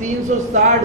360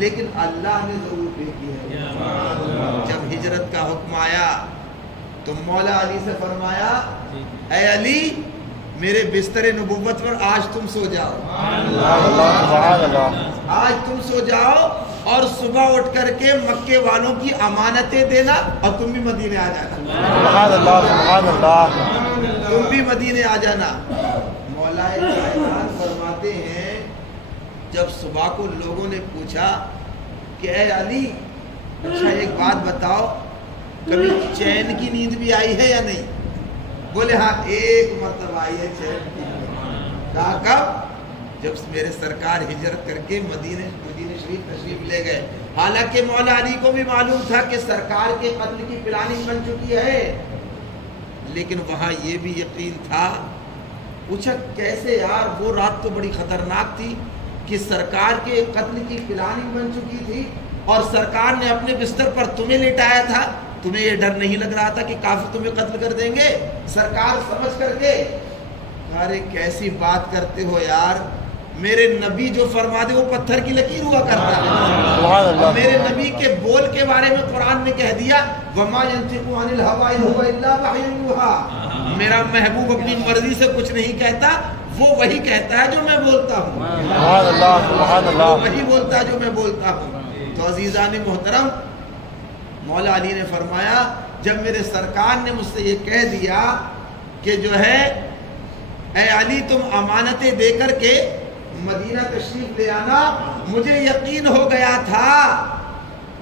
لیکن اللہ نے ضرور بھیجی ہے۔ جب ہجرت کا حکم آیا تو مولا علی سے فرمایا اے علی میرے بستر نبوت پر آج تم سو جاؤ، آج تم سو جاؤ اور صبح اٹھ کر کے مکے والوں کی امانتیں دینا اور تم بھی مدینے آ جانا، تم بھی مدینے آ جانا۔ مولا کائنات فرماتے ہیں جب صبح کو لوگوں نے پوچھا کہ اے علی اچھا ایک بات بتاؤ، کبھی چین کی نیند بھی آئی ہے یا نہیں؟ بولے ہاں ایک مرتبہ آئی ہے چین کی نیند۔ کہا کب؟ جب میرے سرکار ہجرت کر کے مدینہ شریف تشریف لے گئے۔ حالانکہ مولا علی کو بھی معلوم تھا کہ سرکار کے قتل کی پلاننگ بن چکی ہے، لیکن وہاں یہ بھی یقین تھا۔ پوچھا کیسے یار؟ وہ رات تو بڑی خطرناک تھی کہ سرکار کے قتل کی پلاننگ بن چکی تھی اور سرکار نے اپنے بستر پر تمہیں لٹایا تھا، تمہیں یہ ڈر نہیں لگ رہا تھا کہ کافر تمہیں قتل کر دیں گے؟ سرکار سمجھ کر کے ارے کیسی بات کرتے ہو یار، میرے نبی جو فرما دے وہ پتھر کی لکیر ہوا کرتا ہے۔ میرے نبی کے بول کے بارے میں قرآن نے کہہ دیا وَمَا يَنْطِقُ عَنِ الْهَوَىٰ إِنْ هُوَ إِلَّا وَحْيٌ يُوحَىٰ، میرا محبوب اپنی مرضی سے کچھ نہیں کہتا، وہ وہی کہتا ہے جو میں بولتا ہوں، وہ وہی بولتا ہے جو میں بولتا ہوں۔ تو عزیزان محترم، مولا علی نے فرمایا جب میرے سرکار نے مجھ سے یہ کہہ دیا کہ جو ہے اے علی تم امانتیں دے کر کے مدینہ تشریف لے آنا، مجھے یقین ہو گیا تھا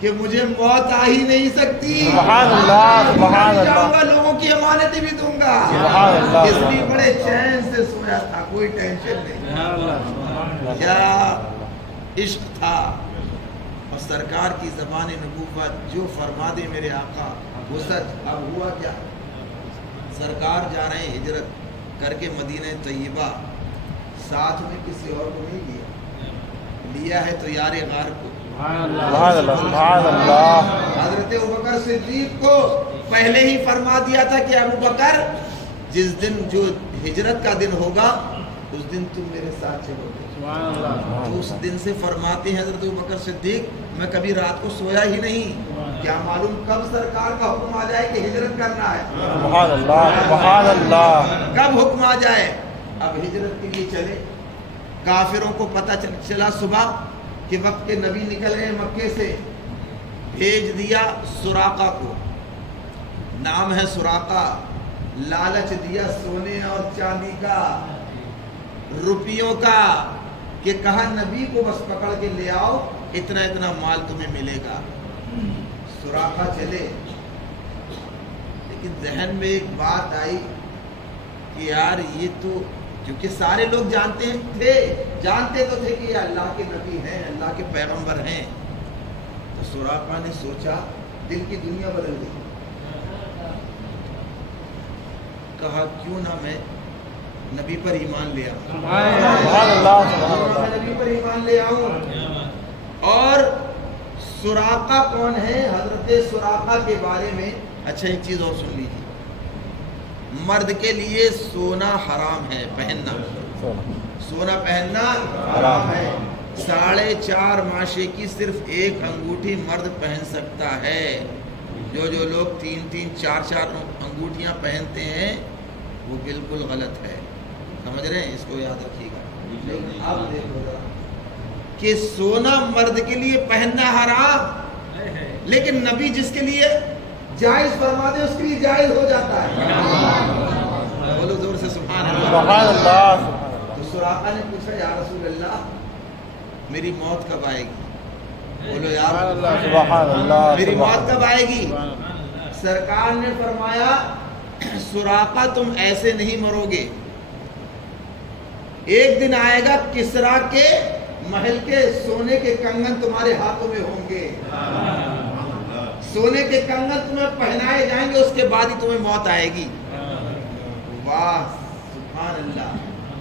کہ مجھے موت آ ہی نہیں سکتی، سبحان اللہ، سبحان اللہ، جاؤں گا لوگوں کی امانتیں بھی دوں گا، سبحان اللہ، اس لیے بڑے چین سے سویا تھا، کوئی ٹینشن نہیں، کیا عشق تھا۔ اور سرکار کی زبان نبوت جو فرما دے میرے آقا وہ سچ۔ اب ہوا کیا؟ سرکار جا رہے ہیں ہجرت کر کے مدینہ طیبہ، ساتھ میں کسی اور کو نہیں لیا ہے تو یار غار کو، حضرت ابوبکر صدیق کو پہلے ہی فرما دیا تھا کہ ابوبکر جس دن جو ہجرت کا دن ہوگا اس دن تم میرے ساتھ چلو گے۔ تو اس دن سے فرماتے ہیں حضرت ابوبکر صدیق میں کبھی رات کو سویا ہی نہیں، کیا معلوم کب سرکار کا حکم آ جائے کہ ہجرت کرنا ہے، سبحان اللہ، سبحان اللہ، کب حکم آ جائے۔ اب ہجرت کے لیے چلے، کافروں کو پتہ چلا صبح کہ وقت کے نبی نکل رہے مکے سے، بھیج دیا سراقہ کو، نام ہے سراقہ، لالچ دیا سونے اور چاندی کا، روپیوں کا، کہ کہا نبی کو بس پکڑ کے لے آؤ، اتنا اتنا مال تمہیں ملے گا۔ سراقہ چلے، لیکن ذہن میں ایک بات آئی کہ یار یہ تو، کیونکہ سارے لوگ جانتے تو تھے کہ یہ اللہ کے نبی ہیں، اللہ کے پیغمبر ہیں، تو سراقہ نے سوچا، دل کی دنیا بدل گئی، کہا کیوں نہ میں نبی پر ایمان لے آؤں، نبی پر ایمان لے آؤں۔ اور سراقہ کون ہے؟ حضرت سراقہ کے بارے میں اچھا ایک چیز اور سن لیجیے، مرد کے لیے سونا حرام ہے پہننا، سونا پہننا حرام ہے، 4.5 ماشے کی صرف ایک انگوٹھی مرد پہن سکتا ہے، جو لوگ 3-3 4-4 انگوٹھیاں پہنتے ہیں وہ بالکل غلط ہے، سمجھ رہے ہیں؟ اس کو یاد رکھیے گا۔ لیکن اب دیکھو ذرا کہ سونا مرد کے لیے پہننا حرام، لیکن نبی جس کے لیے جائز فرما دے اس کے لیے جائز ہو جاتا ہے، بولو زور سے سبحان اللہ۔ تو سراقہ نے پوچھا یا رسول اللہ میری موت کب آئے گی؟ بولو یا سبحان اللہ، میری موت کب آئے گی؟ سرکار نے فرمایا سراقہ تم ایسے نہیں مرو گے، ایک دن آئے گا کسرا کے محل کے سونے کے کنگن تمہارے ہاتھوں میں ہوں گے، سونے کے کنگن تمہیں پہنائے جائیں گے، اس کے بعد ہی تمہیں موت آئے گی۔ واہ سبحان اللہ،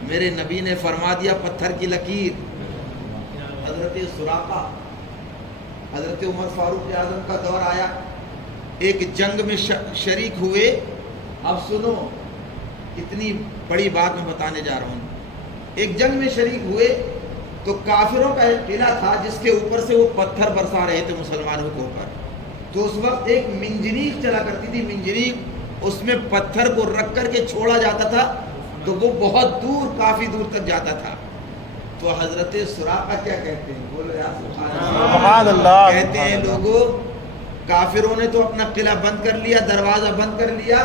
میرے نبی نے فرما دیا پتھر کی لکیر۔ حضرت سراقہ، حضرت عمر فاروق اعظم کا دور آیا، ایک جنگ میں شریک ہوئے۔ اب سنو کتنی بڑی بات میں بتانے جا رہا ہوں، ایک جنگ میں شریک ہوئے تو کافروں کا ایک قلعہ تھا جس کے اوپر سے وہ پتھر برسا رہے تھے مسلمانوں کے اوپر. تو اس وقت ایک منجنیق چلا کرتی تھی. منجنیق اس میں پتھر کو رکھ کر کے چھوڑا جاتا تھا تو وہ بہت دور کافی دور تک جاتا تھا. تو حضرت سراقہ کیا کہتے ہیں؟ بولو یا سبحان اللہ. کہتے ہیں لوگوں کافروں نے تو اپنا قلعہ بند کر لیا, دروازہ بند کر لیا,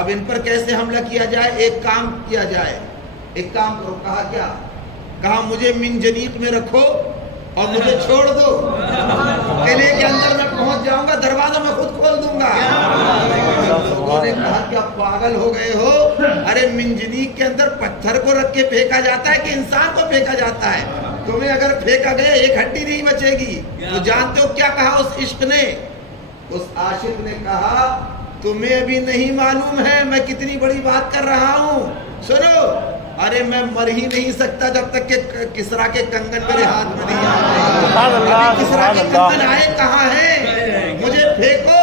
اب ان پر کیسے حملہ کیا جائے؟ ایک کام کیا جائے, ایک کام کرو. کہا کیا؟ کہا مجھے منجنیق میں رکھو اور مجھے چھوڑ دو, قلعے کے اندر میں پہنچ جاؤں گا, دروازہ میں خود کھول دوں گا. لوگوں نے کہا کہ آپ پاگل ہو گئے ہو, ارے منجنیق کے اندر پتھر کو رکھ کے پھینکا جاتا ہے کہ انسان کو پھینکا جاتا ہے؟ تمہیں اگر پھینکا گیا ایک ہڈی نہیں بچے گی. تو جانتے ہو کیا کہا اس عشق نے؟ اس عاشق نے کہا تمہیں ابھی نہیں معلوم ہے میں کتنی بڑی بات کر رہا ہوں. سنو, ارے میں مر ہی نہیں سکتا جب تک کہ کسرا کے کنگن میرے ہاتھ میں نہیں آئے. کسرا کے کنگن آئے کہاں ہیں؟ مجھے پھینکو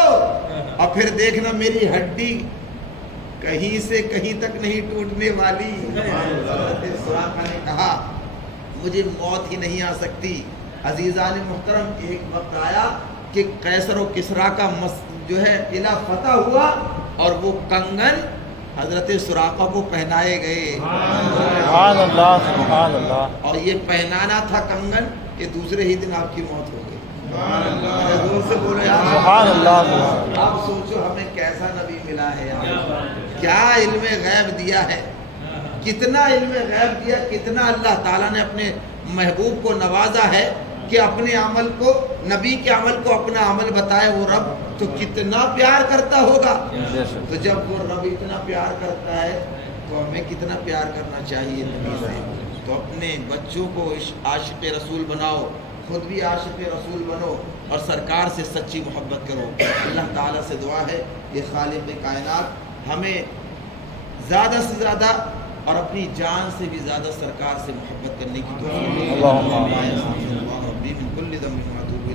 اور پھر دیکھنا میری ہڈی کہیں سے کہیں تک نہیں ٹوٹنے والی. حضرت سراقہ نے کہا مجھے موت ہی نہیں آ سکتی. عزیزان محترم, ایک وقت آیا کہ قیصر و کسرا کا جو ہے قلعہ فتح ہوا اور وہ کنگن حضرت سراقہ کو پہنائے گئے. سبحان اللہ, سبحان اللہ. اور یہ پہنانا تھا کنگن کہ دوسرے ہی دن آپ کی موت ہو گئی. زور سے بولو سبحان اللہ. آپ سوچو ہمیں کیسا نبی ملا ہے, کیا علم غیب دیا ہے, کتنا علم غیب دیا, کتنا اللہ تعالیٰ نے اپنے محبوب کو نوازا ہے کہ اپنے عمل کو, نبی کے عمل کو اپنا عمل بتائے وہ رب, تو کتنا پیار کرتا ہوگا. تو جب وہ رب اتنا پیار کرتا ہے تو ہمیں کتنا پیار کرنا چاہیے نبی سے. تو اپنے بچوں کو عاشق رسول بناؤ, خود بھی عاشق رسول بنو اور سرکار سے سچی محبت کرو. اللہ تعالیٰ سے دعا ہے کہ خالق کائنات ہمیں زیادہ سے زیادہ اور اپنی جان سے بھی زیادہ سرکار سے محبت کرنے کی توفیق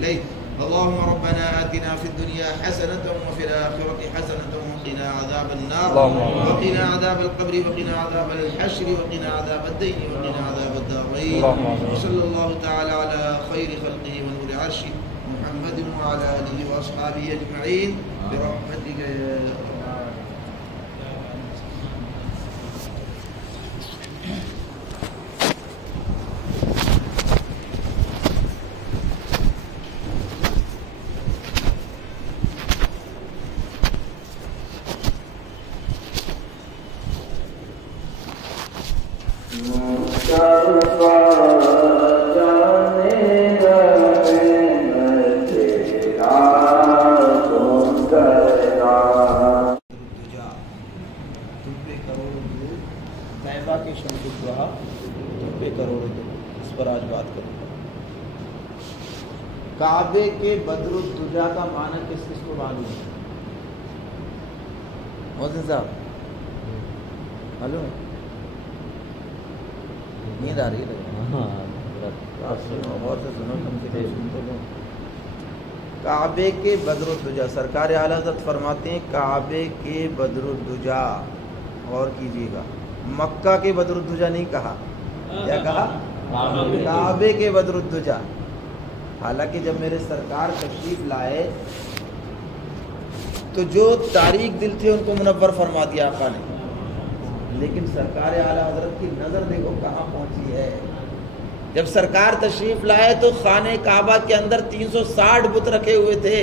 دے. اللهم ربنا آتنا في الدنيا حسنة وفي الآخرة حسنة وقنا عذاب النار وقنا عذاب القبر وقنا عذاب الحشر وقنا عذاب الدين وقنا عذاب الدارين. وصلى الله تعالى على خير خلقه ونور عرشه محمد وعلى آله وأصحابه أجمعين برحمتك يا کعبے کے بدر الدجا کا معنی کس کس کو معلوم ہے؟ محسن صاحب معلوم ہے؟ نیند آ رہی ہے؟ غور سے سنو, کم سے کم سن تو لو. کعبے کے بدر الدجا, سرکار اعلیٰ حضرت فرماتے ہیں کعبے کے بدر الدجا. غور کیجیے گا, مکہ کے بدر الدجا نہیں کہا. کیا کہا؟ کعبے کے بدر الدجا. حالانکہ جب میرے سرکار تشریف لائے تو جو تاریک دل تھے ان کو منور فرما دیا آقا نے, لیکن سرکار اعلیٰ حضرت کی نظر دیکھو کہاں پہنچی ہے. جب سرکار تشریف لائے تو خانہ کعبہ کے اندر 360 بت رکھے ہوئے تھے.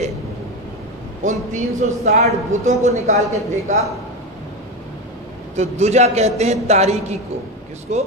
ان 360 بتوں کو نکال کے پھینکا تو دجا کہتے ہیں تاریکی کو. کس کو؟